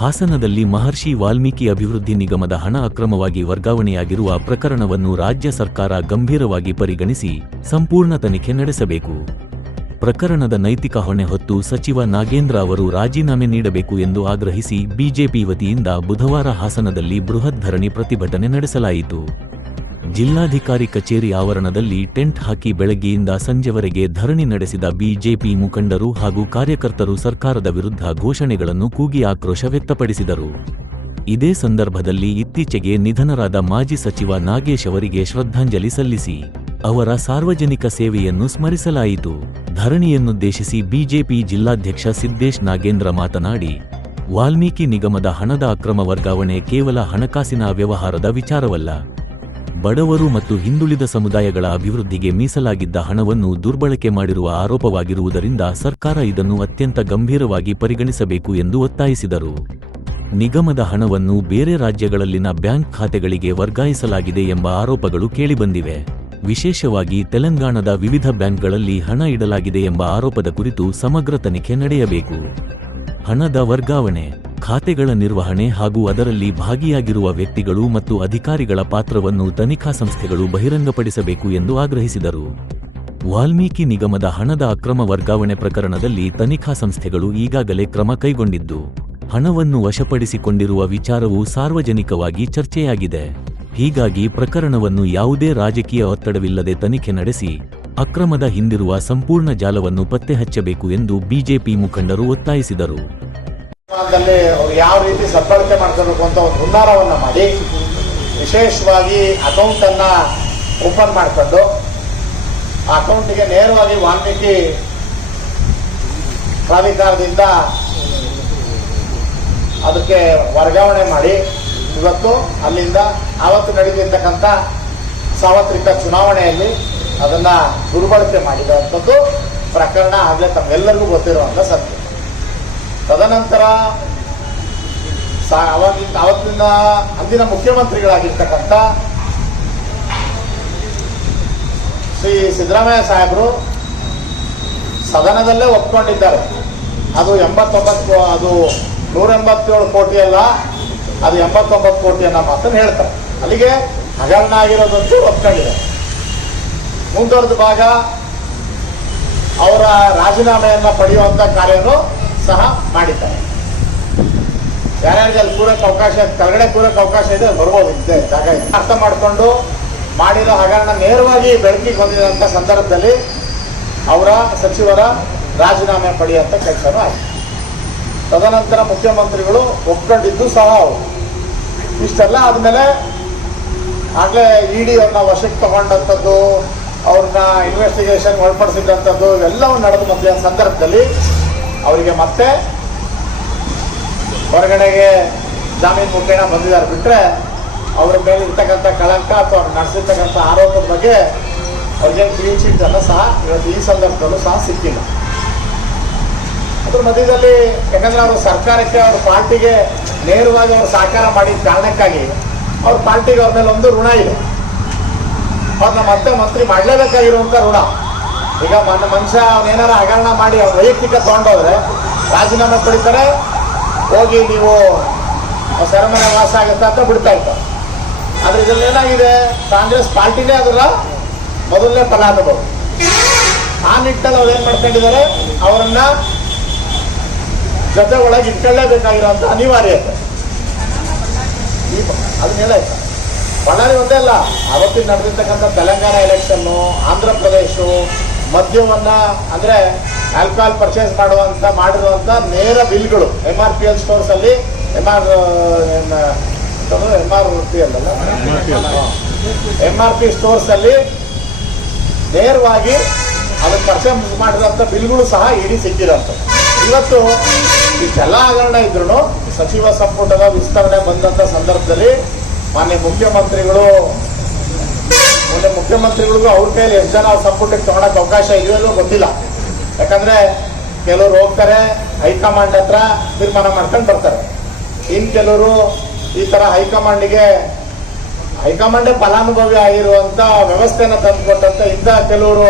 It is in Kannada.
ಹಾಸನದಲ್ಲಿ ಮಹರ್ಷಿ ವಾಲ್ಮೀಕಿ ಅಭಿವೃದ್ಧಿ ನಿಗಮದ ಹಣ ಅಕ್ರಮವಾಗಿ ವರ್ಗಾವಣೆಯಾಗಿರುವ ಪ್ರಕರಣವನ್ನು ರಾಜ್ಯ ಸರ್ಕಾರ ಗಂಭೀರವಾಗಿ ಪರಿಗಣಿಸಿ ಸಂಪೂರ್ಣ ತನಿಖೆ ನಡೆಸಬೇಕು. ಪ್ರಕರಣದ ನೈತಿಕ ಹೊಣೆ ಹೊತ್ತು ಸಚಿವ ನಾಗೇಂದ್ರ ಅವರು ರಾಜೀನಾಮೆ ನೀಡಬೇಕು ಎಂದು ಆಗ್ರಹಿಸಿ ಬಿಜೆಪಿ ವತಿಯಿಂದ ಬುಧವಾರ ಹಾಸನದಲ್ಲಿ ಬೃಹತ್ ಧರಣಿ ಪ್ರತಿಭಟನೆ ನಡೆಸಲಾಯಿತು. ಜಿಲ್ಲಾಧಿಕಾರಿ ಕಚೇರಿ ಆವರಣದಲ್ಲಿ ಟೆಂಟ್ ಹಾಕಿ ಬೆಳಗ್ಗೆಯಿಂದ ಸಂಜೆವರೆಗೆ ಧರಣಿ ನಡೆಸಿದ ಬಿಜೆಪಿ ಮುಖಂಡರು ಹಾಗೂ ಕಾರ್ಯಕರ್ತರು ಸರ್ಕಾರದ ವಿರುದ್ಧ ಘೋಷಣೆಗಳನ್ನು ಕೂಗಿ ಆಕ್ರೋಶ ವ್ಯಕ್ತಪಡಿಸಿದರು. ಇದೇ ಸಂದರ್ಭದಲ್ಲಿ ಇತ್ತೀಚೆಗೆ ನಿಧನರಾದ ಮಾಜಿ ಸಚಿವ ನಾಗೇಶ್ ಅವರಿಗೆ ಶ್ರದ್ಧಾಂಜಲಿ ಸಲ್ಲಿಸಿ ಅವರ ಸಾರ್ವಜನಿಕ ಸೇವೆಯನ್ನು ಸ್ಮರಿಸಲಾಯಿತು. ಧರಣಿಯನ್ನುದ್ದೇಶಿಸಿ ಬಿಜೆಪಿ ಜಿಲ್ಲಾಧ್ಯಕ್ಷ ಸಿದ್ದೇಶ್ ನಾಗೇಂದ್ರ ಮಾತನಾಡಿ, ವಾಲ್ಮೀಕಿ ನಿಗಮದ ಹಣದ ಅಕ್ರಮ ವರ್ಗಾವಣೆ ಕೇವಲ ಹಣಕಾಸಿನ ವ್ಯವಹಾರದ ವಿಚಾರವಲ್ಲ. ಬಡವರು ಮತ್ತು ಹಿಂದುಳಿದ ಸಮುದಾಯಗಳ ಅಭಿವೃದ್ಧಿಗೆ ಮೀಸಲಾಗಿದ್ದ ಹಣವನ್ನು ದುರ್ಬಳಕೆ ಮಾಡಿರುವ ಆರೋಪವಾಗಿರುವುದರಿಂದ ಸರ್ಕಾರ ಇದನ್ನು ಅತ್ಯಂತ ಗಂಭೀರವಾಗಿ ಪರಿಗಣಿಸಬೇಕು ಎಂದು ಒತ್ತಾಯಿಸಿದರು. ನಿಗಮದ ಹಣವನ್ನು ಬೇರೆ ರಾಜ್ಯಗಳಲ್ಲಿನ ಬ್ಯಾಂಕ್ ಖಾತೆಗಳಿಗೆ ವರ್ಗಾಯಿಸಲಾಗಿದೆ ಎಂಬ ಆರೋಪಗಳು ಕೇಳಿಬಂದಿವೆ. ವಿಶೇಷವಾಗಿ ತೆಲಂಗಾಣದ ವಿವಿಧ ಬ್ಯಾಂಕ್ಗಳಲ್ಲಿ ಹಣ ಇಡಲಾಗಿದೆ ಎಂಬ ಆರೋಪದ ಕುರಿತು ಸಮಗ್ರ ತನಿಖೆ ನಡೆಯಬೇಕು. ಹಣದ ವರ್ಗಾವಣೆ, ಖಾತೆಗಳ ನಿರ್ವಹಣೆ ಹಾಗೂ ಅದರಲ್ಲಿ ಭಾಗಿಯಾಗಿರುವ ವ್ಯಕ್ತಿಗಳು ಮತ್ತು ಅಧಿಕಾರಿಗಳ ಪಾತ್ರವನ್ನು ತನಿಖಾ ಸಂಸ್ಥೆಗಳು ಬಹಿರಂಗಪಡಿಸಬೇಕು ಎಂದು ಆಗ್ರಹಿಸಿದರು. ವಾಲ್ಮೀಕಿ ನಿಗಮದ ಹಣದ ಅಕ್ರಮ ವರ್ಗಾವಣೆ ಪ್ರಕರಣದಲ್ಲಿ ತನಿಖಾ ಸಂಸ್ಥೆಗಳು ಈಗಾಗಲೇ ಕ್ರಮ ಕೈಗೊಂಡಿದ್ದು, ಹಣವನ್ನು ವಶಪಡಿಸಿಕೊಂಡಿರುವ ವಿಚಾರವು ಸಾರ್ವಜನಿಕವಾಗಿ ಚರ್ಚೆಯಾಗಿದೆ. ಹೀಗಾಗಿ ಪ್ರಕರಣವನ್ನು ಯಾವುದೇ ರಾಜಕೀಯ ಒತ್ತಡವಿಲ್ಲದೆ ತನಿಖೆ ನಡೆಸಿ ಅಕ್ರಮದ ಹಿಂದಿರುವ ಸಂಪೂರ್ಣ ಜಾಲವನ್ನು ಪತ್ತೆ ಹಚ್ಚಬೇಕು ಎಂದು ಬಿಜೆಪಿ ಮುಖಂಡರು ಒತ್ತಾಯಿಸಿದರು. ಯಾವ ರೀತಿ ಸದ್ಬಳಕೆ ಮಾಡ್ಕೋಬೇಕು ಅಂತ ಒಂದು ಹುನ್ನಾರವನ್ನ ಮಾಡಿ ವಿಶೇಷವಾಗಿ ಅಕೌಂಟ್ ಅನ್ನ ಓಪನ್ ಮಾಡಿಕೊಂಡು ಆ ಅಕೌಂಟ್ಗೆ ನೇರವಾಗಿ ವಾಲ್ಮೀಕಿ ಪ್ರಾಧಿಕಾರದಿಂದ ಅದಕ್ಕೆ ವರ್ಗಾವಣೆ ಮಾಡಿ ಇವತ್ತು ಅಲ್ಲಿಂದ ಆವತ್ತು ನಡೆದಿರ್ತಕ್ಕಂಥ ಸಾರ್ವತ್ರಿಕ ಚುನಾವಣೆಯಲ್ಲಿ ಅದನ್ನ ದುರ್ಬಳಕೆ ಮಾಡಿದಂಥದ್ದು ಪ್ರಕರಣ ಆಗಲೇ ತಮ್ಮೆಲ್ಲರಿಗೂ ಗೊತ್ತಿರುವಂಥ ಸತ್ಯ. ತದನಂತರ ಅವತ್ತಿನ ಅಂದಿನ ಮುಖ್ಯಮಂತ್ರಿಗಳಾಗಿರ್ತಕ್ಕಂಥ ಶ್ರೀ ಸಿದ್ದರಾಮಯ್ಯ ಸಾಹೇಬರು ಸದನದಲ್ಲೇ ಒಪ್ಕೊಂಡಿದ್ದಾರೆ. ಅದು 187 ಕೋಟಿ ಅಲ್ಲ, ಅದು 89 ಕೋಟಿ ಅನ್ನೋ ಮಾತನ್ನು ಹೇಳ್ತಾರೆ. ಅಲ್ಲಿಗೆ ಹಗರಣ ಆಗಿರೋದಂತೂ ಒಪ್ಕೊಂಡಿದ್ದಾರೆ. ಮುಂದುವರೆದ ಭಾಗ ಅವರ ರಾಜೀನಾಮೆಯನ್ನ ಪಡೆಯುವಂತ ಕಾರ್ಯನೂ ಸಹ ಮಾಡಿದ್ದಾರೆ. ಯಾರ್ಯಾರಿಗೆ ಅಲ್ಲಿ ಕೂರಕ್ಕೆ ಅವಕಾಶ, ಕೆಳಗಡೆ ಕೂರಕ್ಕೆ ಅವಕಾಶ ಇದೆ, ಬರ್ಬೋದು, ಇದೆ ಜಾಗ ಇದೆ. ಅರ್ಥ ಮಾಡಿಕೊಂಡು ಮಾಡಿರೋ ಹಗರಣ ನೇರವಾಗಿ ಬೆಳಕಿಗೆ ಬಂದಿದಂಥ ಸಂದರ್ಭದಲ್ಲಿ ಅವರ ಸಚಿವರ ರಾಜೀನಾಮೆ ಪಡೆಯುವಂಥ ಕೆಲಸನೂ ಆಯಿತು. ತದನಂತರ ಮುಖ್ಯಮಂತ್ರಿಗಳು ಒಪ್ಕೊಂಡಿದ್ದು ಸಹ ಅವರು. ಇಷ್ಟೆಲ್ಲ ಆದಮೇಲೆ ಆಗಲೇ ಇಡಿ ಅವ್ರನ್ನ ವಶಕ್ಕೆ ತಗೊಂಡಂಥದ್ದು, ಅವ್ರನ್ನ ಇನ್ವೆಸ್ಟಿಗೇಷನ್ ಒಳಪಡಿಸಿದಂಥದ್ದು ಇವೆಲ್ಲವೂ ನಡೆದು ಬಂದ ಸಂದರ್ಭದಲ್ಲಿ ಅವರಿಗೆ ಮತ್ತೆ ಹೊರಗಡೆಗೆ ಜಾಮೀನು ಮುಖೇನ ಬಂದಿದ್ದಾರೆ. ಬಿಟ್ಟರೆ ಅವರ ಮೇಲೆ ಇರ್ತಕ್ಕಂಥ ಕಳಂಕ ಅಥವಾ ಅವ್ರು ನಡೆಸಿರ್ತಕ್ಕಂಥ ಆರೋಪದ ಬಗ್ಗೆ ಅವ್ರಿಗೇನು ಕ್ಲೀನ್ ಚೀಟ್ ಅನ್ನ ಸಹ ಇವತ್ತು ಈ ಸಂದರ್ಭದಲ್ಲೂ ಸಹ ಸಿಕ್ಕಿಲ್ಲ. ಅದ್ರ ಮಧ್ಯದಲ್ಲಿ ಯಾಕಂದ್ರೆ ಅವರು ಸರ್ಕಾರಕ್ಕೆ, ಅವ್ರ ಪಾರ್ಟಿಗೆ ನೇರವಾಗಿ ಅವರು ಸಹಕಾರ ಮಾಡಿದ ಕಾರಣಕ್ಕಾಗಿ ಅವ್ರ ಪಾರ್ಟಿಗೆ ಅವ್ರ ಮೇಲೆ ಒಂದು ಋಣ ಇದೆ. ಅವ್ರನ್ನ ಮತ್ತೆ ಮಂತ್ರಿ ಮಾಡಲೇಬೇಕಾಗಿರುವಂಥ ಋಣ. ಈಗ ಮನುಷ್ಯ ಅವನೇನಾರ ಹಗರಣ ಮಾಡಿ ಅವ್ರ ವೈಯಕ್ತಿಕ ತಗೊಂಡೋದ್ರೆ ರಾಜೀನಾಮೆ ಪಡಿತಾರೆ, ಹೋಗಿ ನೀವು ಸೆರೆಮನೆ ವಾಸ ಆಗುತ್ತೆ ಅಂತ ಬಿಡ್ತಾ ಇರ್ತಾರೆ. ಆದರೆ ಇದರಲ್ಲಿ ಏನಾಗಿದೆ, ಕಾಂಗ್ರೆಸ್ ಪಾರ್ಟಿನೇ ಅದರ ಮೊದಲನೇ ಫಲಾನುಭವಿ. ಆ ನಿಟ್ಟಲ್ಲಿ ಅವ್ರು ಏನು ಮಾಡ್ಕೊಂಡಿದ್ದಾರೆ, ಅವರನ್ನ ಜೊತೆ ಒಳಗೆ ಇಟ್ಕೊಳ್ಳೇಬೇಕಾಗಿರೋಂಥ ಅನಿವಾರ್ಯತೆ. ಅದನ್ನೆಲ್ಲ ಬಳ್ಳಾರಿ ಒಂದೇ ಅಲ್ಲ, ಅವತ್ತಿನ ನಡೆದಿರ್ತಕ್ಕಂಥ ತೆಲಂಗಾಣ ಎಲೆಕ್ಷನ್ನು, ಆಂಧ್ರ ಪ್ರದೇಶ, ಮದ್ಯವನ್ನ ಅಂದ್ರೆ ಆಲ್ಕೋಹಾಲ್ ಪರ್ಚೇಸ್ ಮಾಡಿರುವಂತ ನೇರ ಬಿಲ್ಗಳು MRPL ಸ್ಟೋರ್ಸ್ ಅಲ್ಲಿ MRP ಸ್ಟೋರ್ಸ್ ಅಲ್ಲಿ ನೇರವಾಗಿ ಅದನ್ನ ಪರ್ಚೇಸ್ ಮಾಡಿರುವಂತ ಬಿಲ್ಗಳು ಸಹ ಇಡೀ ಸಿಕ್ಕಿರಂತ. ಇವತ್ತು ಇಷ್ಟೆಲ್ಲ ಹಗರಣ ಇದ್ರು ಸಚಿವ ಸಂಪುಟದ ವಿಸ್ತರಣೆ ಬಂದಂತ ಸಂದರ್ಭದಲ್ಲಿ ಮಾನ್ಯ ಮುಖ್ಯಮಂತ್ರಿಗಳಿಗೂ ಅವ್ರ ಕೈಯಲ್ಲಿ ಎಷ್ಟು ಜನ ಸಂಪುಟಕ್ಕೆ ತಗೊಳಕ್ ಅವಕಾಶ ಇದೆಯೋ ಗೊತ್ತಿಲ್ಲ. ಯಾಕಂದ್ರೆ ಕೆಲವರು ಹೋಗ್ತಾರೆ ಹೈಕಮಾಂಡ್ ಹತ್ರ ತೀರ್ಮಾನ ಮಾಡ್ಕೊಂಡು ಬರ್ತಾರೆ. ಇನ್ ಕೆಲವರು ಈ ತರ ಹೈಕಮಾಂಡೇ ಫಲಾನುಭವಿ ಆಗಿರುವಂತ ವ್ಯವಸ್ಥೆನ ತಂದುಕೊಟ್ಟಂತ ಇಂಥ ಕೆಲವರು